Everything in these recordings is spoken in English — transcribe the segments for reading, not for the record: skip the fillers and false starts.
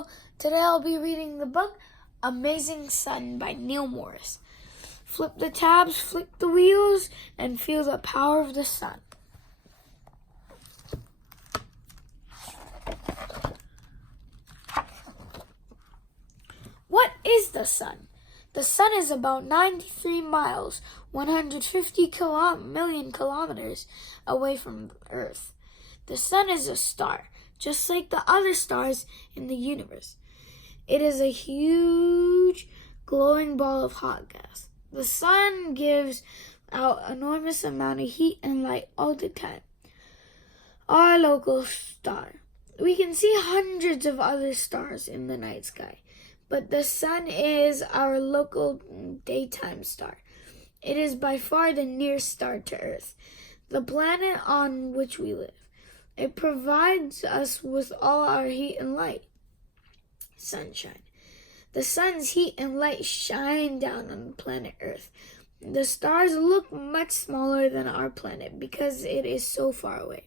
Hello, today I'll be reading the book Amazing Sun by Neil Morris. Flip the tabs, flick the wheels, and feel the power of the sun. What is the sun? The sun is about 93 miles, 150 million kilometers away from Earth. The sun is a star, just like the other stars in the universe. It is a huge, glowing ball of hot gas. The sun gives out an enormous amount of heat and light all the time. Our local star. We can see hundreds of other stars in the night sky, but the sun is our local daytime star. It is by far the nearest star to Earth, the planet on which we live. It provides us with all our heat and light. Sunshine. The sun's heat and light shine down on the planet Earth. The stars look much smaller than our planet because it is so far away.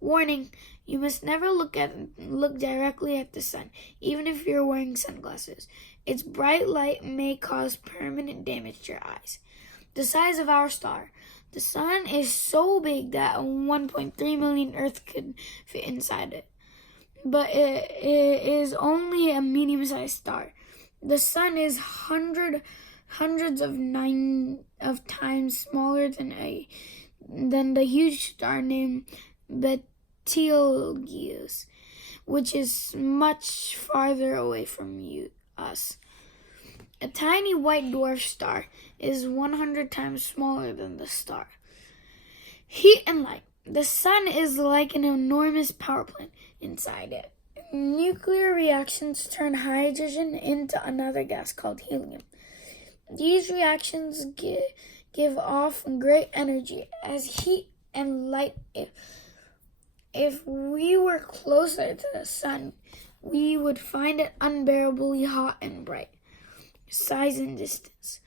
Warning, you must never look directly at the sun, even if you're wearing sunglasses. Its bright light may cause permanent damage to your eyes. The size of our star. The sun is so big that 1.3 million Earth could fit inside it. But it is only a medium-sized star. The sun is hundreds of times smaller than the huge star named Betelgeuse, which is much farther away from us. A tiny white dwarf star is 100 times smaller than the star. Heat and light. The sun is like an enormous power plant inside it. Nuclear reactions turn hydrogen into another gas called helium. These reactions give off great energy as heat and light. If we were closer to the sun, we would find it unbearably hot and bright. Size and distance.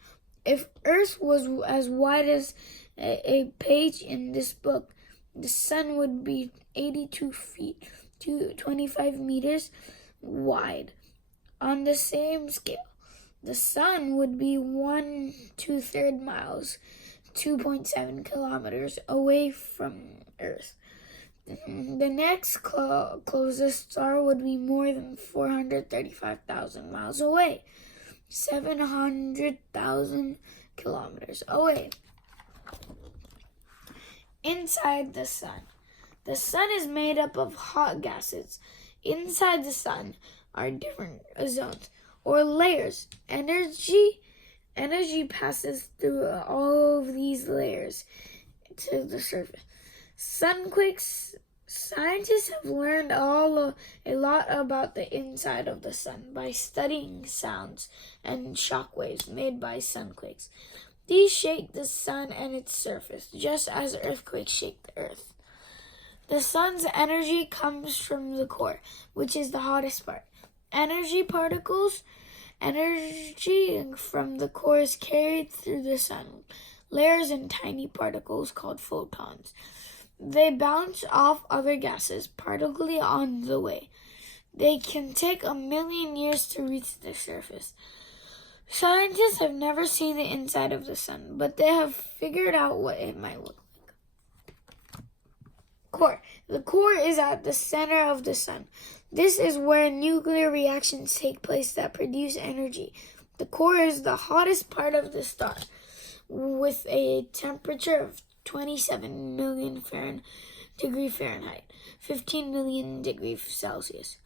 If Earth was as wide as a page in this book, the sun would be 82 feet to 25 meters wide. On the same scale, the sun would be 1/2 miles, 2.7 kilometers away from Earth. The next closest star would be more than 435,000 miles away, 700,000 kilometers away. Inside the sun. The sun is made up of hot gases. Inside the sun are different zones or layers. Energy passes through all of these layers to the surface. Sunquakes. Scientists have learned a lot about the inside of the sun by studying sounds and shock waves made by sunquakes. These shake the sun and its surface, just as earthquakes shake the earth. The sun's energy comes from the core, which is the hottest part. Energy from the core is carried through the sun layers in tiny particles called photons. They bounce off other gases, partially on the way. They can take 1 million years to reach the surface. Scientists have never seen the inside of the sun, but they have figured out what it might look like. Core. The core is at the center of the sun. This is where nuclear reactions take place that produce energy. The core is the hottest part of the star, with a temperature of 27 million degree Fahrenheit, 15 million degrees Celsius.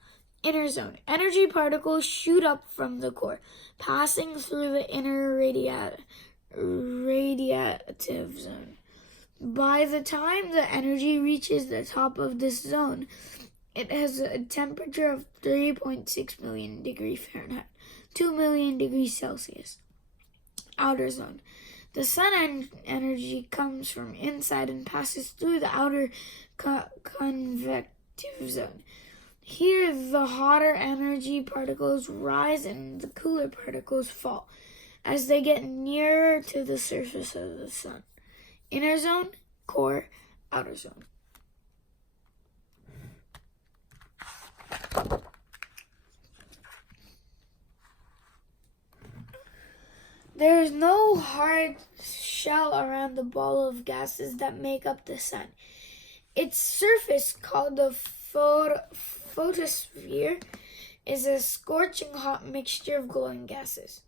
Inner zone. Energy particles shoot up from the core, passing through the inner radiative zone. By the time the energy reaches the top of this zone, it has a temperature of 3.6 million degrees Fahrenheit, 2 million degrees Celsius. Outer zone. The sun energy comes from inside and passes through the outer convective zone. Here, the hotter energy particles rise and the cooler particles fall as they get nearer to the surface of the sun. Inner zone, core, outer zone. There is no hard shell around the ball of gases that make up the sun. Its surface, called the photosphere, is a scorching hot mixture of glowing gases.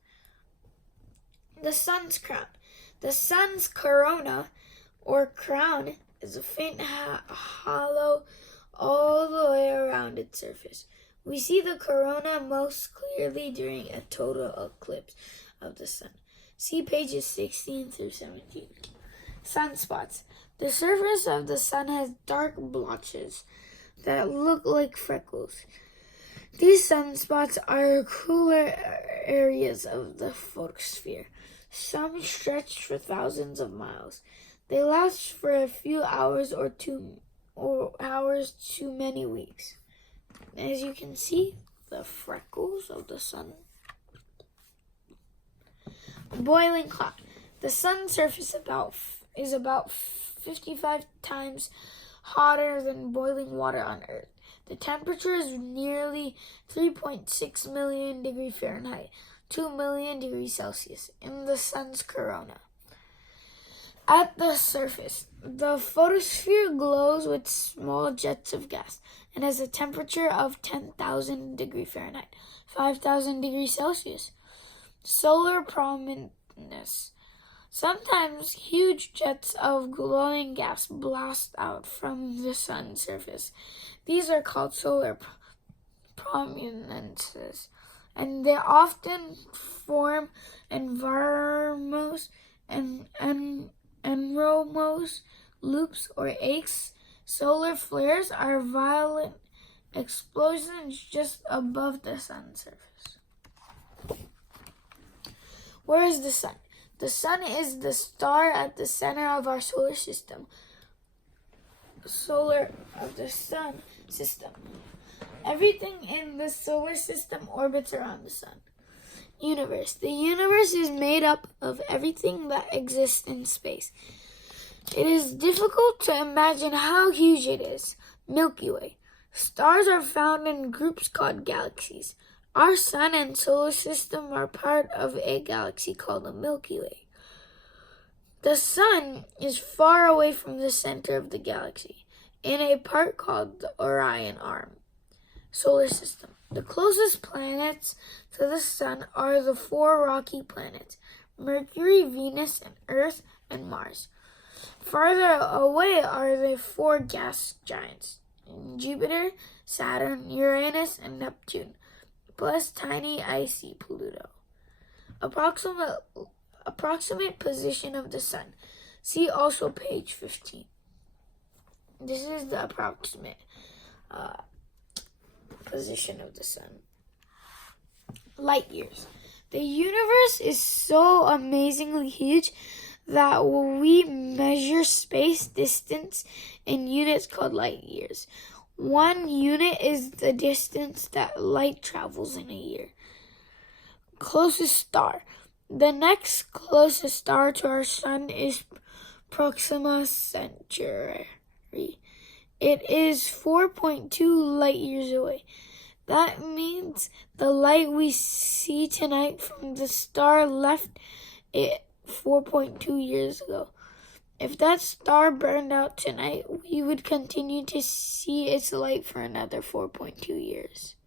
The sun's crown. The sun's corona, or crown, is a faint hollow all the way around its surface. We see the corona most clearly during a total eclipse of the sun. See pages 16 through 17. Sunspots. The surface of the sun has dark blotches that look like freckles. These sunspots are cooler areas of the photosphere. Some stretch for thousands of miles. They last for a few hours or hours to many weeks. As you can see, the freckles of the sun. Boiling hot. The sun's surface is about 55 times hotter than boiling water on Earth. The temperature is nearly 3.6 million degrees Fahrenheit, 2 million degrees Celsius, in the sun's corona. At the surface, the photosphere glows with small jets of gas and has a temperature of 10,000 degrees Fahrenheit, 5,000 degrees Celsius. Solar prominence. Sometimes huge jets of glowing gas blast out from the sun's surface. These are called solar prominences, and they often form enviromos and enromos loops or arcs. Solar flares are violent explosions just above the sun's surface. Where is the sun? The sun is the star at the center of our solar system. Everything in the solar system orbits around the sun. Universe. The universe is made up of everything that exists in space. It is difficult to imagine how huge it is. Milky Way. Stars are found in groups called galaxies. Our sun and solar system are part of a galaxy called the Milky Way. The sun is far away from the center of the galaxy, in a part called the Orion Arm. Solar system. The closest planets to the sun are the 4 rocky planets: Mercury, Venus, and Earth, and Mars. Farther away are the 4 gas giants: Jupiter, Saturn, Uranus, and Neptune, plus tiny icy Pluto. Approximate position of the sun. See also page 15. This is the approximate position of the sun. Light years. The universe is so amazingly huge that we measure space distance in units called light years. 1 unit is the distance that light travels in a year. Closest star. The next closest star to our sun is Proxima Centauri. It is 4.2 light years away. That means the light we see tonight from the star left it 4.2 years ago. If that star burned out tonight, we would continue to see its light for another 4.2 years.